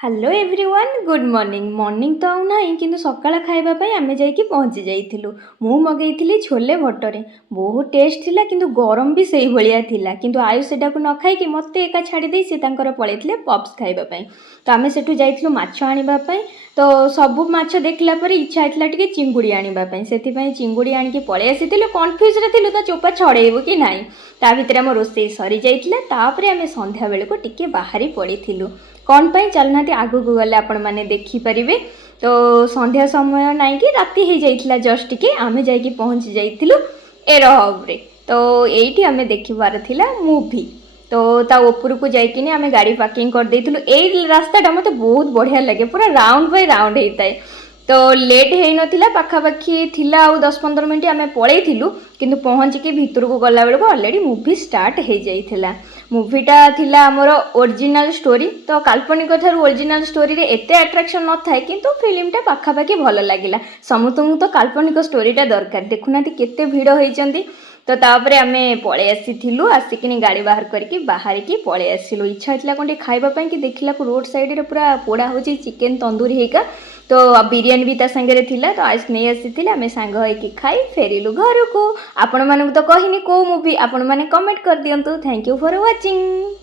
Hello everyone good morning morning तो आउ ना कि सकाळ खाइबा आमे जाइए पहुँची जाइलु मु मगेली छोले भटरे बहुत टेस्ट थिला किंतु गरम भी से भाया थिला किंतु आयु से न खाई मत एका छाड़ी सी पलैते पप्स खाइबापी तो आमे सेठू जाइलु माछ आनिबापी तो सबू माछ देखला पर इच्छा होता टे चिंगुड़ी आनिबापी से चिंगुड़ी आनिकी पलि आसी कन्फ्यूज रे तो चोपा छड़ेबू कि नाई ता भितर आम रोसे सरी जाइला आम संध्या बेलू टिके बाहरी पड़ीलु कौन पाई चलना आगू को गले आपण मैंने देखिपारे तो संध्या समय नाई कि राति हो जाइला जस्ट टिके आमे जाइए पहुँची जाइलु एरहब्रे तो यही आमे देखिबार थिला मूवी तो ता ऊपर को जाइए आम गाड़ी पार्किंग कर देइलु एई रास्ताटा मते बहुत बढ़िया लगे पूरा राउंड बाय राउंड होता है तो लेट हो नाला पाखापाखि थिला आउ 10-15 मिनट आम पलैलु किंतु पहुँचिकी भितर को गला बेलू ऑलरेडी मूवी स्टार्ट हो जाइला मूवीटा थिला आमर ओरिजिनल स्टोरी तो काल्पनिक ठारू ओरिजिनल स्टोरी रे एते अट्रैक्शन न थाए किंतु फिल्मटा पाखापाखि भल लगिला समस्तु तो काल्पनिक स्टोरीटा दरकार देखुना केते भिड़ होइचंती तो तापर आमे पळे आसीथिलु आसिकिनी गाड़ी बाहर करके बाहरिकी पळे आसिलु इच्छा होता कौन खाइबापी कि देखला रोड साइड रे पूरा पोड़ा होची चिकेन तंदूरी हेका तो बिरियानी भी ता संगे थिला तो आज नहीं आसी आम सांग होइकी खाई फेरिलु घर को आपण मानक तो कहिनी को मूवी आपण माने कमेंट कर दियंतु थैंक यू फॉर वाचिंग।